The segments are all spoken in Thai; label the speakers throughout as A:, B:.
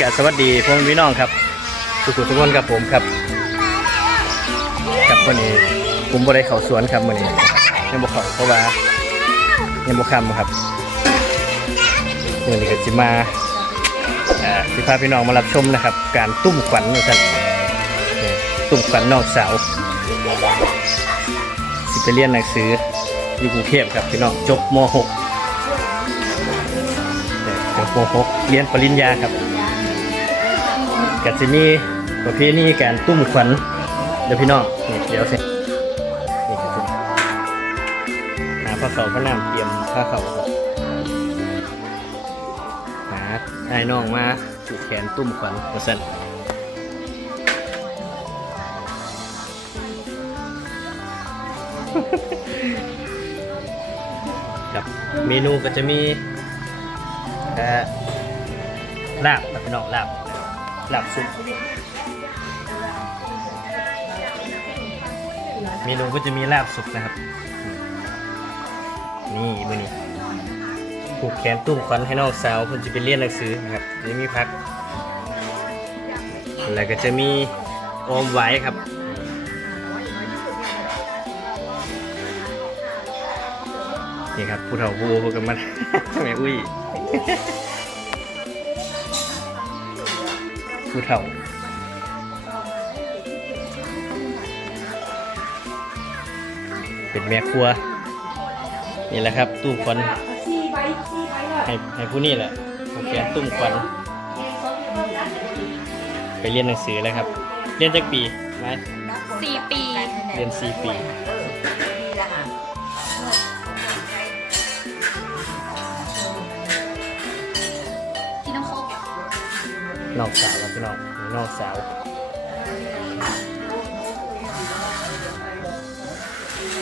A: กับสวัสดีพ่อพี่น้องครับทุกๆทุกคนครับผมครับครับวันนี้ผมบ่ได้เข้าสวนครับวันนี้ยังบ่เข้าเพราะว่ายังบ่คำครับวันนี้ก็สิมาอ่าสิพาพี่น้องมารับชมนะครับ การตุ้มขวัญนี่ครับนี่ตุ้มขวัญน้องสาวสิไปเรียนหนังสืออยู่กรุงเทพครับพี่น้องจบม .6 จบม .6 เรียนปริญญาครับ ก็จะมีประเพณีการตุ้มขวัญเดี๋ยวพี่น้องนี่เดี๋ยวเสร็จนี่ครับหาผ้าเขาวพระนามเตรียมผ้าเขาวครับหาไอ้น้องมาผูกแขนตุ้มขวัญมาสั่นครับเมนูก็จะมีลาบนะพี่น้องลาบ ลาบซุปเมนูก็จะมีลาบสุกนะครับ นี่มือนี้ผูกแขนตุ้มขวัญให้น้องสาวคนจะไปเรียนหนังสือนะครับจะมีพัก แล้วก็จะมีออมไว้ครับนี่ครับผู้เฒ่าผู้พูดกันมาแม่อุ้ย ผู้เฒ่า เป็นแม่ครัว นี่แหละครับตู้ควันให้ให้ผู้นี่แหละผูกแขนตุ้มควันไปเรียนหนังสือแล้วครับ เรียนจักปีไหม
B: สี่ปี
A: เรียนสี่ปี
B: น
A: อกสาวครับพี่น้องนอกสาว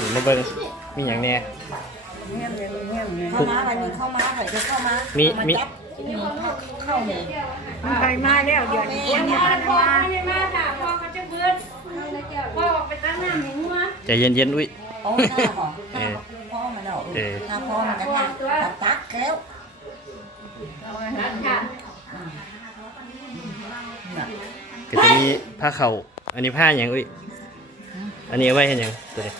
A: นี่มาเบิ้งมีอย่างแน่
C: เข้ามาวันนี้เข้ามาหน่อยจะเข้ามา
A: มี
C: มี
A: มี
C: มีเข้าเลย
D: ใครมาแล้วเดี๋ยวนี้คนมา
B: พ่อไม่มาค่ะพ่อก็จะเบื่อพ่อออกไปตั้งน้ำหนึ่งมา
A: ใจเย็นๆอุ้ย
C: โอ้หน้าของ
A: เออ
C: พ่อมันออก
A: เออ
C: หน้าพ่อมันจะหนักตัดตักแล้ว
A: ผ้าเข่าอันนี้ผ้าอย่างอุ้ยอันนี้เอาไว้เห็นย่างตัวนี้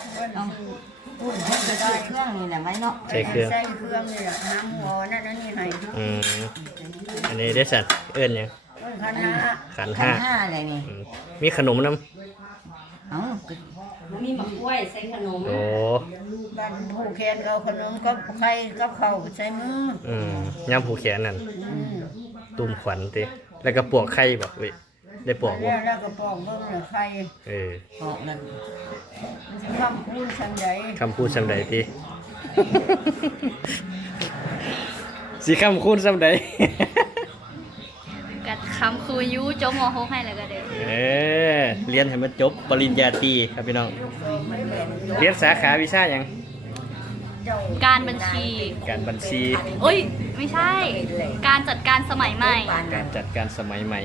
C: ให้จะได้เครื่องนี่แหละไหมเนาะ
A: ใส่เครื่อง
D: ใส่เครื่องนี่แหละน้ำหัวนั่นนั่นนี่ให้
A: อืมอันนี้ได้สันเอื้อนยัง
D: ต้นคณะ
A: ขัน
C: ขั
A: ห้าน
C: ห้าอะไรนี่
A: มีขนมน้
C: เอ้า
B: มีมักกล้วยใส่ขนม
A: โอ้
D: บ้านผู้แคนเขาขนมก็ไข่กับข้าใส่มือ
A: อืมย่ำผูกแขนนั่นตุ่มขวัญติแล้วก็ปวกไข่บอกอุ้ย ได้ปวก
D: แล้ว่แล้วก็ปอกเบิ่งน่ะไข่
A: เออ
C: ออกนั่น
D: มันสิคำพูดสันใด
A: คำพูดสำใดทีสีคำคูณสำใด
B: กัดคำคือยูโจมโฮให้แล้วก็ได้
A: เออเรียนให้มันจบปริญญาตรีครับพี่น้องเรียนสาขาวิชาอย่าง
B: การบัญชี
A: การบัญชี
B: เอ้ย ไม่ใช่ การจัดการสมัยใหม่
A: การจัดการสมัยใหม่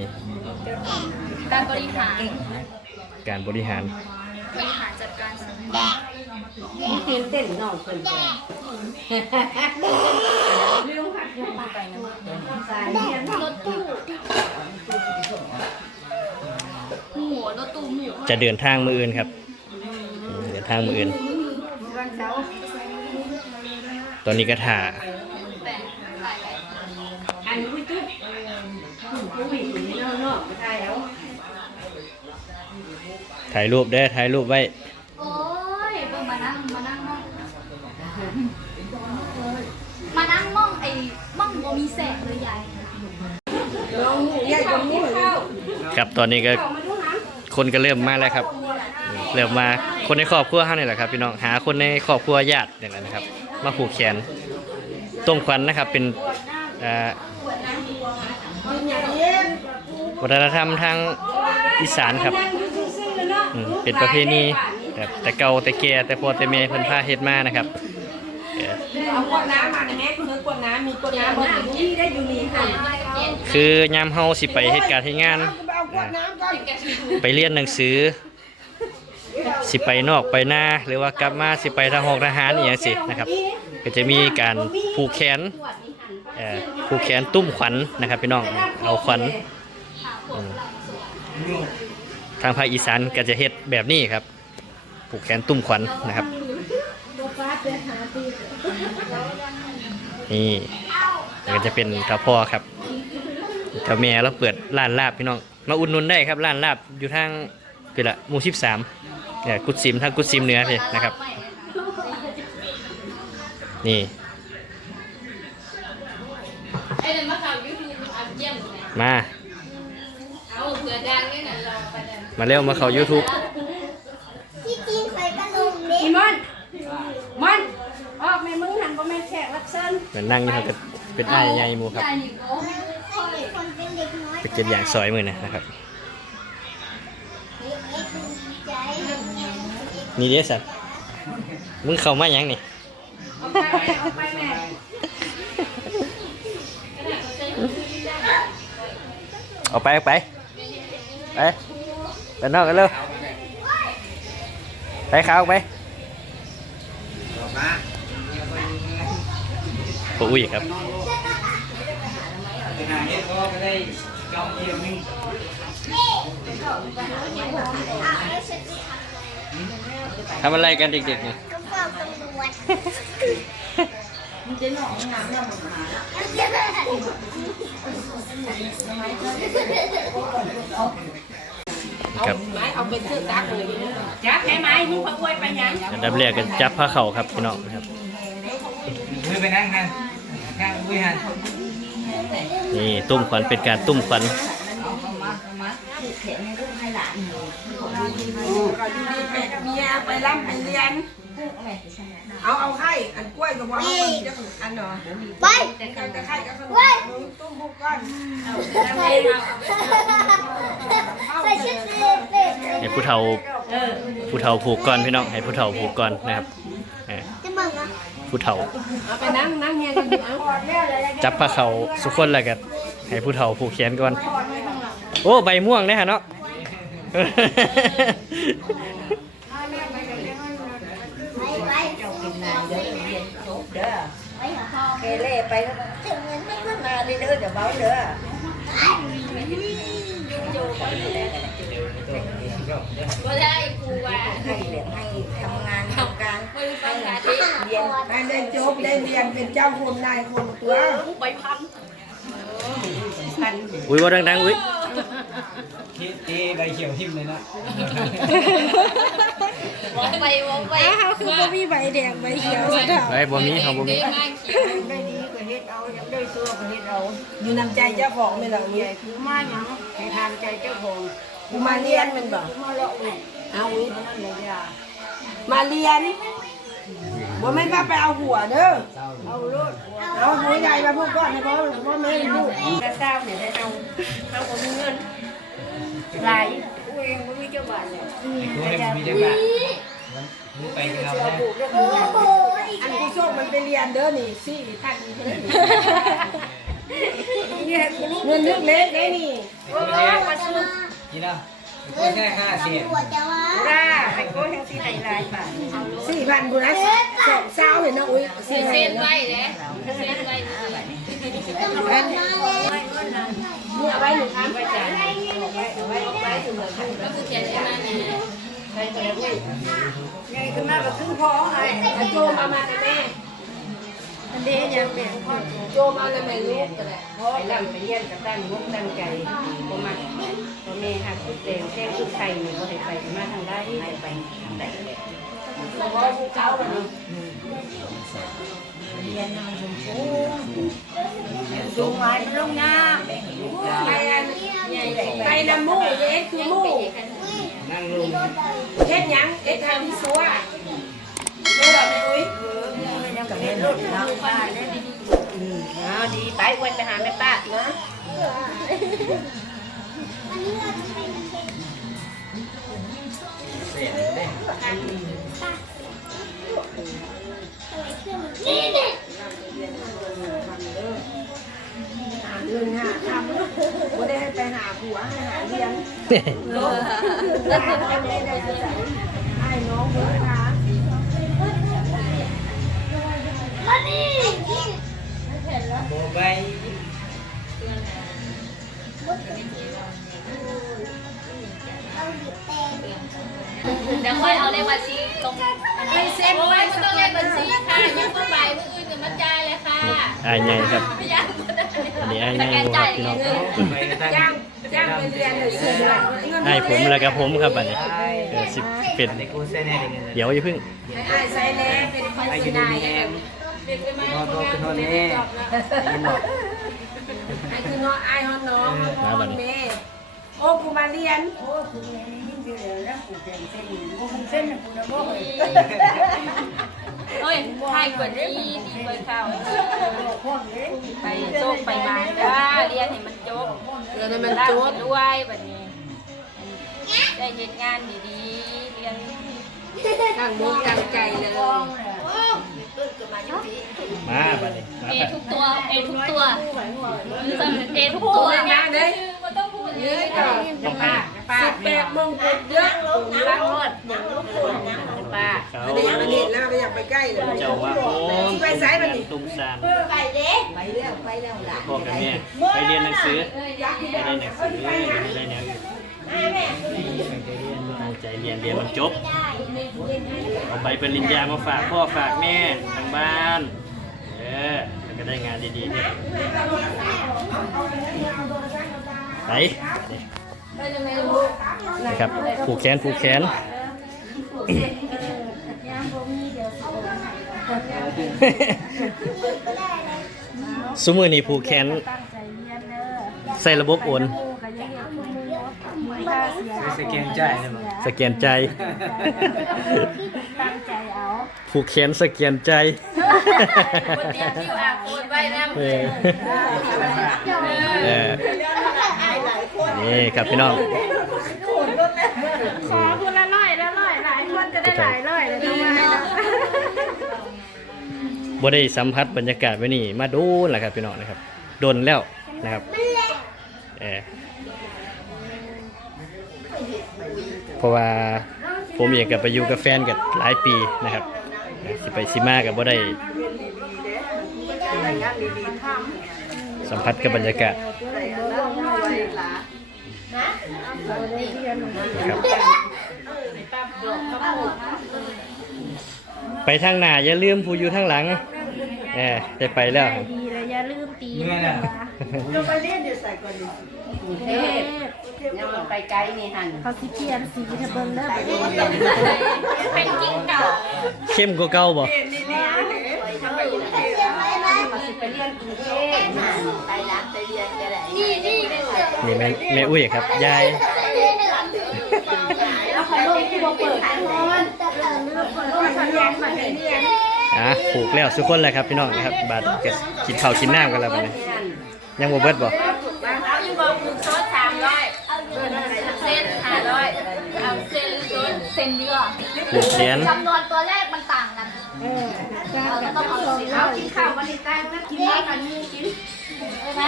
B: การบริหาร
A: การบริหาร
B: บริหารจัดการสมัยใหม่รถตู้หมูรถตู้หมู
A: จะเดินทางมืออื่นครับ เดินทางมืออื่น ตอนนี้ก็ถ่า ถ่ายรูปได้ถ่ายรูปไว้
B: โอ้ยเบิ่งมานั่งมานั่งมองมานั่งมองไอ้มองบ่มีแสงเลยยาย
A: ครับตอนนี้ก็คนก็เริ่มมาแล้วครับ เริ่มมาคนในครอบครัวเฮานี่แหละครับพี่น้องหาคนในครอบครัวญาตินี่แหละนะครับ มาผูกแขนต้มควันนะครับเป็นอ่อ วัฒนธรรมทางอีสานครับอืมเป็นประเพณีแบบแต่เก่าแต่แก่แต่พอแต่แม่เพิ่นพาเฮ็ดมานะครับเอ่อ
D: เอากวดน้ำมาในแม่คือกวดน้ำมีกวดน้ำบนที่ได้อยู่นี่ค่ะ
A: คือยามเฮาสิไปเฮ็ดการเฮ็ดงาน
D: เอากวดน้ำก่อน
A: ไปเรียนหนังสือ สิไปนอกไปหน้าหรือว่ากลับมาสิไปทางหอกทหารอหย่างสินะครับก็จะมีการผูกแขนเอ่อผูกแขนตุ้มขวัญนะครับพี่น้องเอาขวัญอืม ทางภาคอีสานก็จะเฮ็ดแบบนี้ครับ ผูกแขนตุ้มขวัญนะครับ นี่ก็จะเป็นเท้าพ่อครับเท้าแม่เราเปิดร้านลาบพี่น้อง มาอุดหนุนได้ครับร้านลาบอยู่ทางคือละมู่สิบสามเนี่ยกุดซิมทางกุดซิมเนื้อพี่นะครับ นี่
B: มา มาเร็
A: วมาเข้า YouTube
C: ที่จริงเคยกระลงเด็ก
B: อีมอนมอนออกแม่มึงหันบ่แม่นแขกรับเชิญ
A: เหมือนนั่งนี่เขาก็เป็นอ้ายใหญ่หมูครับ
C: เคยคนเป็นเด็กน้อย
A: ไปเก็บอย่างซอยมือนะนะครับ
C: เอ็กซ์ดีใจ
A: นี่เด้สัตว์มึงเข้ามาหยังนี่
B: เอาไปเอาไปแม่
A: เอาไปเอาไปไป ไปนอกกันเร็วไปข้าวไปโอ้ยครับทำอะไรกันเด็กๆเนี่ย
C: ก็เฝ้าตำรวจ
A: ครับ
B: จับแม่ไม้มึงพะอวยไปหยัง
A: อันดับแรกก็จับผ้าเข่าครับพี่น้องนะครับ
E: อุ้ยไปนั่งกันนั่งอุ้ยฮะ
A: นี่ตุ้มขวัญเป็นการตุ้มขวัญ
F: เมียไปร่ำไปเรียน เอาเอาไข่อันกล้วยกับว่าเอาจะอันเนาะ
C: ไป
F: กันกับไข่กับขนมตุ้มพุกก้อน
C: ใส่ชุดเป็ด
A: ให้ผู้เฒ่าผู้เฒ่าผูกก่อนพี่น้องให้ผู้เฒ่าผูกก่อนนะครับเออ
C: จะบังอะ
A: ผู้เฒ่า
B: เอาไปนั่งนั่งเฮียกันอยู่เอา
A: จับผ้าเขาสุกคนแล้วกันให้ผู้เฒ่าผูกแขนก่อน โอ้ใบม่วงเนี่ยฮะเนาะ
C: ไปไปเจ้ากินนายเด้อเรียนจบเด้อไปหาพ่อ
F: เกเล่ไปถึงเงินไม่ขึ้นมาเลยเด้อเดี๋ยวเบาเด้อ
B: บ่ได้ครูว่า
F: ให้เรียนให้ทำงานทำการ
B: มึงฟังสาธิต
F: เรียนให้ได้จบได้เรียนเป็นเจ้าคนนายคนตัว
B: ใบพัน
A: อุ้ยว่าดังๆอุ้ย
E: คิดตีใบเขียวทิ่มเลยนะ
B: วงไปวงไป
F: เขาคือบ่มีใบแดงใบเขียวสัก
A: ไอ้บ่มีเขาบ่มี
B: ง่ายเขียว
F: ได้ดีก็เฮ็ดเอาอยากได้ตัวก็เฮ็ดเอาอยู่นำใจเจ้าของไม่ละอุ้ย
B: คือมาหยังให้ทานใจเจ้าของ
F: กูมาเรียนมันบ่
B: มาละอุ้ยเอาอุ้ยนั่นเลยจ้ะ
F: มาเรียนบ่แม่นว่าไปเอาหัวเด้อ
B: เอาโลด
F: เอาหัวใหญ่มาพูดก่อนให้พ่อพ่อแม่พูด
B: กระซ้าเนี่ยได้เอาเอาบ่มีเงินหลาย กูเองบ่มีเจ้าบ้านเลย
E: ตัวให้มีจังหวะมึงไปกับเราได้
C: โอ้โห
F: อันผู้โชคมันไปเรียนเด้อนี่สี่ท่านนี่เด้อนี่เงินนึกเล็กได้นี่
B: โอ้มาซื้อ
E: กินแล้วไม่ใช่ห้าเสีย
C: ตำรวจจะมา
B: ได้ให้โก้แท็กซี่ให้หลายบาท
F: สี่พันบุญนะสองเศร้าเห็นนะอุ้ยสี่
B: เส้น
F: พัน
B: ไว้เด้เส้นไว้
C: ตำรวจมาแล้ว
F: นี่เอาไว้หนึ่งพัน
B: ก็คือเขียนได้มาเนี่ย
F: ไงขึ้นมาก็ครึ่งพอไงเอาโจมามาเลยแม่
B: อันนี้ยังเป็น
F: โจมาเลยแม่ลูกก็ได้
B: เพราะไปเรียนกับตั้งงบตั้งใจบ่มาบ่แม่หักทุกแดงแค่ทุกไทยนี่บ่ให้ไปมาทางใดไปทางใด
F: เพราะว่าผู้เจ้าน่ะ สูงไม้มันลงน้ำไปอันไปน้ำมูกเอ็ดคือมูก
E: นั่งลง
F: เฮ็ดหยังเอ็ดทางที่ซัวไม่หรอกแม่อุ้ย
B: กับแม่รุ่นเนาะป้าเนี่ยอืมอ๋อดีไปอวยไปหาแม่ป้า
F: นะ
E: เสียได้
C: นี่นี่
F: หาเงินหาทำบ่ได้ให้ไปหาผัวให้หาเลี้ยงหาทำได้ได้จะใส่ให้น้องบุญนะ
C: มานี่
E: โมบายเเดี๋
D: ยวค่อยเอาเลขบัญชีลงไม่เซ็นโอ้ยไม่ต้องเลขบัญชีค่ะยังต้องบ่ายมื้ออื่นเดี๋ยวมาจ่ายเลยค่ะ
A: อายใหญ่ครับ
D: ไม่ยังบ่ได้
A: อันนี้อายใหญ่บ่ครับพี่น้อง
E: ไปกัน
F: จ้างจ้างไปเรียนเลยสิล่ะเงิน
A: ให้ผมแล้วก็ผมครับบัดนี้เออสิเป็น
E: ในกูเส้นเลย
A: เดี๋ยวอย่าเพึ่ง
F: ให้อ้ใส่แน่เป็นคน
E: ไอ้
F: สิ
E: ยูนี
F: ได้
E: อมนอนรอขึ้นนอนแน่ยินบอก
F: ไอ้คือน้องอ้ฮอนน้องฮอนพ่อแม่ โอ้กูมาเรียน
C: โอ้คุณแม่ยิ่งเดือดแล้วกูเป็นเส้นกูคงเส้นกูนะบ่เลย
D: เฮ้ยให้กว่านี้ดีกว่าเขาไปโชคไปมาจ้าเรียนให้มันจบ
F: เรียนให้มันจ
D: ให้วยแบบนี้ ได้เฮ็ดงานดีๆ เรียน
F: ตั้งมุกตั้งใจเลย
A: มาบัดนี้
D: เอ
A: ครับ
D: ทุกตัว เอทุกตัว เอทุกตัวนะก็ต้ เยอะ
B: จะป้าจะป้า
F: สิบแปดมงกุฎเยอะ
B: ป้าโคตรจะป้า
A: เขา
F: อันนี้อันนี้นะไม่อยากไปใกล้เลย
A: เจ้าว่าโอ้ม
F: ไปสายบัดนี้
A: ตุ้มซาน
C: ไปแล้วไปแล้วล่ะ
A: พ่อกับแม่ไปเรียนหนังสือไปเรียนหนังสือไม่ได้แนวอื่นตั้งใจเรียนเรียนมันจบเอาใบปริญญามาฝากพ่อฝากแม่ทางบ้านเออแล้วก็ได้งานดีๆเนี่ย ไปนะครับผูกแขนผูกแขนสมือนี่ผูกแขน ใส่ระบบโอน
E: สแกนใจเลยมั้ง
A: สแกนใจ ผูกแขนสแกนใจ
D: คนเตรียมคิวอาร์โค้ดไว้นะ
A: เออเออ นี่ครับพี่น้อง
F: ขอคนละร้อยละร้อยหลายคนจะได้หลายร้อยเลยทำไมนะ
A: บ่ได้สัมผัสบรรยากาศไว้นี่มาดูแหละครับพี่น้องนะครับโดนแล้วนะครับเออเพราะว่าผมเองกับไปอยู่กับแฟนกันหลายปีนะครับสิไปสิมากับบ่ได้สัมผัสกับบรรยากาศ ครับ ไปทางหน้าอย่าลืมผู้อยู่ทางหลังเออได้ไปแล้วครับ
F: ดีเลยอย่าลืมตี
E: เมื่อน่ะ
C: จะไปเรียนอยู่ใส่ก่อนดิ
B: กรุงเทพยังมันไปไกลนี่หัน
F: เขาสิเปลี่ยนสีทะเบิงเด้อไปดู
D: เป็นกิ้งเก่า
A: เข้มกว่าเก่าบ่
B: มาสิไปเรียนกรุงเทพ
C: ไปร้านไปเรียนก็ได้
D: นี่นี่
A: นี่แม่แม่อุ้ยครับยาย
B: แล้ว เขาลงที่บ่เปิดทุกคน
A: อะผูกแล้วทุกคนเลยครับพี่น้องนะครับบาดก็กินข้าวกินน้ำกันแล้วบัดนี้ยังบ่เบิดบ่
D: เอาอยู่บอกหนึ่งโซดสามร้อยเส้นห้าร้อยเอาเส้นโซดเส้นดีกว่า
A: ผูกแขน
D: จำนวนตัวแรกมันต่างกันเราก็ต้องเอาสิ
B: เอากินข้าววันนี้ตั้งนะกินมากันนี่กิน
D: ใช่ไหม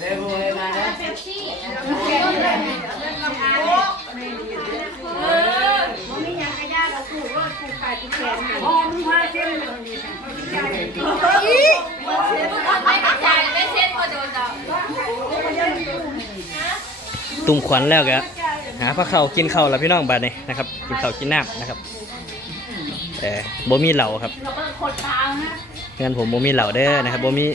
E: เร็วเลยมาแล้ว
D: เป๊ปซี่ เออ
B: มันมียังกระยาเราปลูกร ถปลูกไข่ปลูกแขนหัน
C: อ๋อมึงมาเส้นเลยนี่
D: ไม่กระจายไม่เส้นก็โดนจับ
A: ตุ่มขวัญแล้วก็หาพระเขากินเข้าแล้วพี่น้องบัดนี้นะครับกินเข้ากินน้ำนะครับเออบ่มีเหล้าครับ
D: เราก็คนตามนะ
A: งั้นผมบ่มีเหล้าเด้อนะครับบ่มี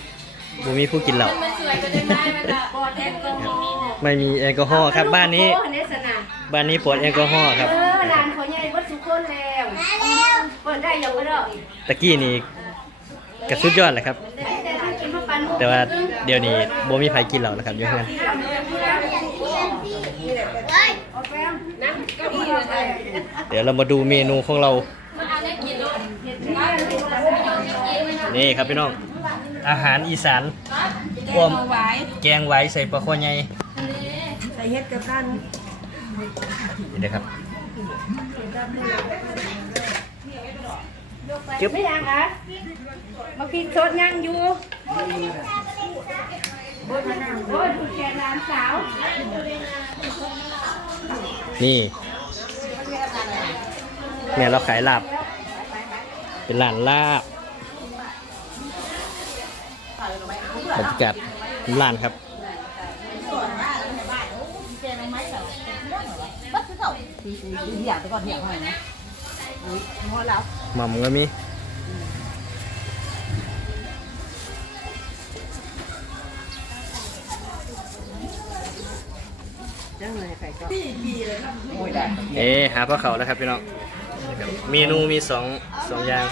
A: บ่มีผู้กินเหล้า
D: มันสวยก็ได้ได้มันบอดแอลกอฮอล์
A: ไม่มีแอลกอฮอล์ครับบ้านนี้ บ้านนี้ปลอดแอลกอฮอล์ครับ
B: ปิดได้ยังไม่ได้
A: ตะกี้นี่กระสุดยอดเลยครับ
B: แต่ร้านกินมาปัน
A: แต่ว่าเดี๋ยวนี้บ่มีไผกินเหล้าแล้วครับอยู่เฮือน
B: นั่งเก้าอี้เลย
A: เดี๋ยวเรามาดูเมนูของเรา
D: มันเอาได้กี่ลูก
A: นี่ครับพี่น้อง อาหารอีสานอ้อมแกงไว้ใส่ปลาข้อใหญ่
F: ใส่เฮ็ดกับกัน
A: นี่นะครับ จบ
B: ไม่ยังอะมากินสดยังอยู่โอ้ยดูแกร้านสาว
A: นี่แม่เราขายลาบ เป็นร้านลาบบรรยากาศร้านครับ
C: อยากไปก่อนเหี่ยวหน่อยนะอุ้ยพอแล้ว
A: หม่ำก็มี
B: เรื่องเลยใครก็
E: โอ้ยได้
A: เอ๊หาปลาเขาแล้วครับพี่น้องนะครับเมนูมีสองสองอย่าง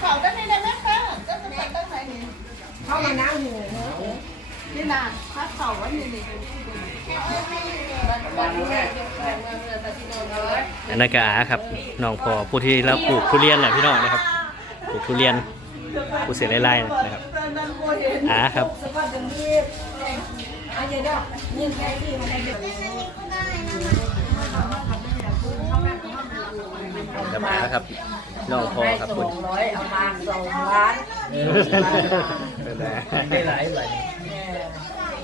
F: เข้า ข้ามานั่งหู
A: อันนั้นก็อาครับน้องพอผู้ที่รับปลูกทุเรียนแหละพี่น้องนะครับปลูกทุเรียนผู้เสียไล่ๆนะครับอาครับ
F: จะมา
A: ครับน้องพอครับคุณ
C: ร้อยเอามาสองล้าน
E: ได้หลายใบ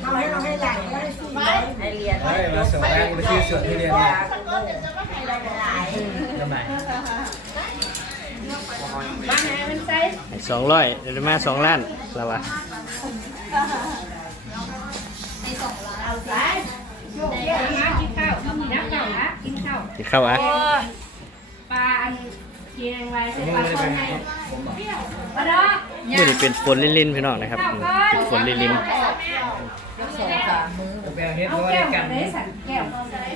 F: เอาให้เราให้หลานได้สี่ร้อ
C: ให้เรียน
E: เฮ้มาส่งแม่กูไปซื้อสวนที่เรียนมาทำไม
B: บ้านไหนมันใส่
A: สองร้อยเดี๋ยวมาสองล้านแล้ววะ
B: กินข้าวนักเก่าละกินข้า
A: กินข้าวอะ
B: ปลาอัน เกียงไว้ใส่ปลาคนไงปลาดอก
A: นี่นี่เป็นฝนลินๆพี่น้องนะครับอืมเป็นฝนลิน
C: สองสามมือ
E: แปลเฮ็ด
B: เอา
E: ว่า
B: แก้
E: ได้
B: ว
E: กัน
B: ได้สั่นแก้ว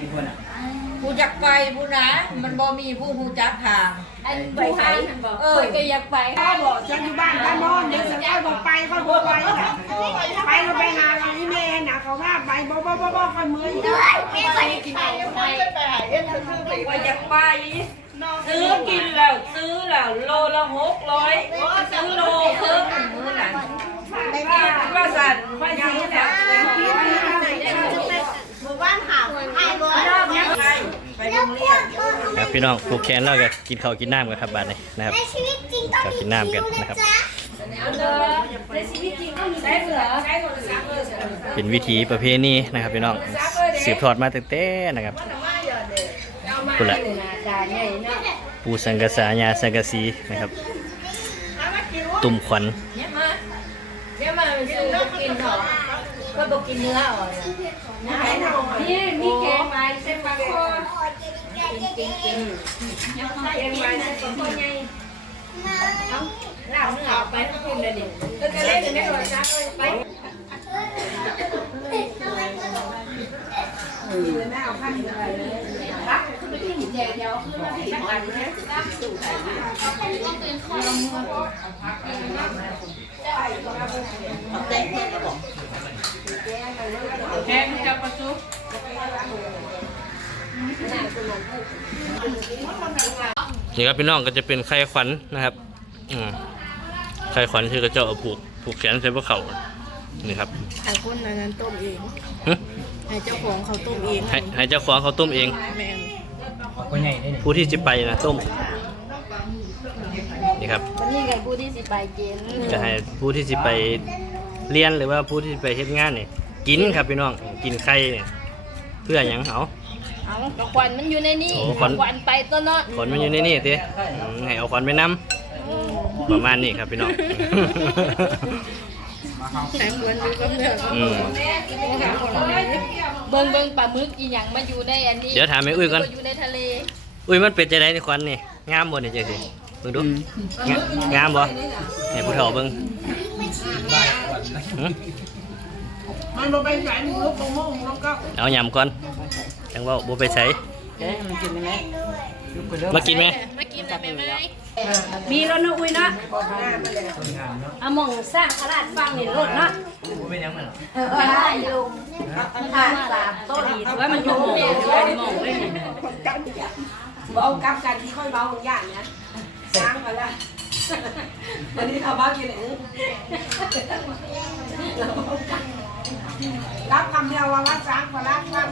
E: อีกคนอะ
C: ผู้จักไปผู้นะ มันบ่มีผู้ผู้จักทาง
D: อันไปทานบอกเออก็อยากไป
F: ข้าบอกฉันอยู่บ้านบ้านนอนเดี๋ยวฉันก็บอกไปก็บอกไปค่ะไปเราไปหาเขาอีเมลนะเขาว่าไปบ่บ่บ่บ่คอยมือ
C: ว่าอยากไป ซื้อกินแล้วซื้อแล้วโลละหกร้อยซื้อโลเพิ่มมือหนั้นว่าสั่นว่าซื้อเนี่ยไปโรงเรียน
A: ๆครับพี่น้องปลูกแขนแล้วก็กินข้าวกินน้ำกันครับบ้านนี้นะครับข้าวกินน้ำกันนะครับ
B: ในชีวิธีเป็
A: นวิถีประเพณีนะครับพี่น้องสืบทอดมาตั้งแต่นะครับ คุณละปูสังกษายาสังกสีนะครับ ตุ่มขวัญ
C: เนี่ยมาเนี่ยมาไปซื้อก็กินเหรอก็บอกกินเนื้อเหรอ
B: นี่มีแกงไว้เส้นปลาคอแกงไว้เส้นปลาคอใหญ่เอาลาบเนื้อเอาไปทั้งคืนเลยดิแล้วก็เล่นในโทรศัพท์เลยไป แกงจะประจุ
A: นี่ครับพี่น้องก็จะเป็นไข่ขวัญนะครับอืมไข่ขวัญที่กระเจ้าเอาผูกผูกแขนใส่พวกเขานี่ครับ
F: ไอ้คนนั้นต้มเอง
A: หึ
F: ไอ้เจ้าของเขาต้มเอง
A: ให้ให้เจ้าของเขาต้มเอง
F: แม่
E: ค นใหญ่ได้เนี่ย
A: ผู้ที่จะไปนะต้มนี่ครับ
D: วันนี้กับผู้ที่สิไปกิน
A: จะให้ผู้ที่จะไปเรียนหรือว่าผู้ที่ไปเฮ็ดงานเนี่ยกินครับพี่น้องกินไข่เนี่ยเพื่อหยังเอา
D: เอากระควันมันอยู่ในนี้
A: โอ้ควัน
D: ควันไปตัวเนาะ
A: ขนมันอยู่ในนี่ติอืมให้เอาขอนไปนำประมาณนี้ครับพี่น้อง
F: แต่ควรดูกับเนื้อ
A: อืม
D: เบิ่งเบิ่งปลาหมึกอีหยังมาอยู่ในอันนี้
A: เดี๋ยวถามแม่อุ้ยก่อน
D: อยู่ในทะเล
A: อุ้ยมันเป็นจังไดนี่ขวัญนี่งามบ่นี่จังซี่เบิ่งดูงามงามบ่ให้ผู้เฒ่าเบิ่งหึ
F: มันบ่ไปใส่มือลูกโป่งแล้วก็
A: เอายำก่อนจังว่าบ่ไปใส่
C: เอ๊ะมันกินไหม
A: มากินไหม
D: มา กินได้ไหม
B: มีรถนะอุ้ยเนาะเอาหม่องสร้างตลาดฟังนี่รถเนาะ
E: กูเป็นยังไง
D: ได้อยู่
C: ค่ะสามต้น
B: ดีว่ามันอยู่หม่องอยู่หม่องเลยนี่
F: บ่เอากลับกันที่ค่อยเบาอย่างนะช้างกันละวันนี้เขาบ้ากินเองรับคำเดียวว่าวัดช้างก็รับครับ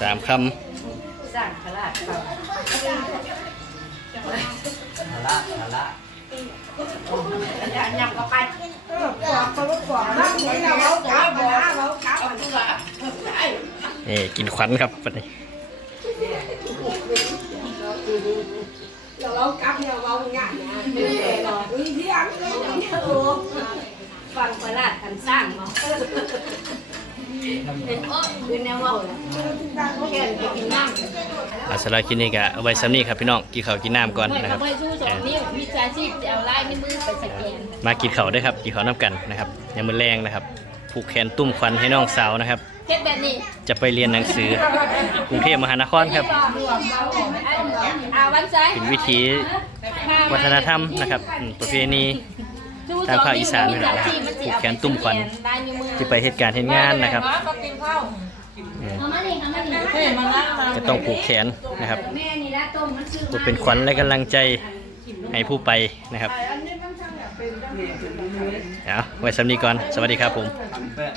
A: สามค
B: สร้างตลาดฟัง
E: ละละ
C: ยับก็ไป
F: เออปอากระป๋องน้ำมันเราแก้ว
C: เรา
F: ขา
C: วอัน
A: นี้กินขวัญครับวันนี้
F: เราเอากลับเนี่ยเราง่ายนะไม่ไหรอกอุ้ยเที่ยงเนี่ยโอ้
B: ฟังประหลาดกันสร้างเนาะ อ้คือแนวว่าแค่ไปกินน้ำ
A: อาสำหรับคลิปนี้ก็เอาไว้ซ้ำนี้ครับพี่น้องกินข้าวกินน้ำก่อน
D: ไม่
A: นะครับ
D: ทำให้ชู้สองนิ้วมีจาชีพเอาไล่ไม่มือไปสแกน
A: มากินข้าวด้วยครับกินข้าวน้ำกันนะครับยังมือแรงนะครับ ผูกแขนตุ้มควันให้น้องสาวนะครับ
D: เฮ็ดแบบนี้
A: จะไปเรียนหนังสือกรุงเทพมหานครครับ
D: อาวันซ้าย
A: เป็นวิถีวัฒนธรรมนะครับอืมประเพณี ทางภาคอีสานนี่แหละนะครับผูกแขนตุ้มขวัญที่ไปเหตุการณ์เหตุงานนะครับ
C: ก็กินข้าว
A: อืม
D: เอามานี่เอามานี่
C: เฮ้ยมันละมา
A: จะต้องผูกแขนนะครับ
B: แม่นี่นะต้มมันซื้อ
A: เพื่อเป็นขวัญและกำลังใจให้ผู้ไปนะครับเอาไว้สำนีก่อน สวัสดีครับผม
E: เปิด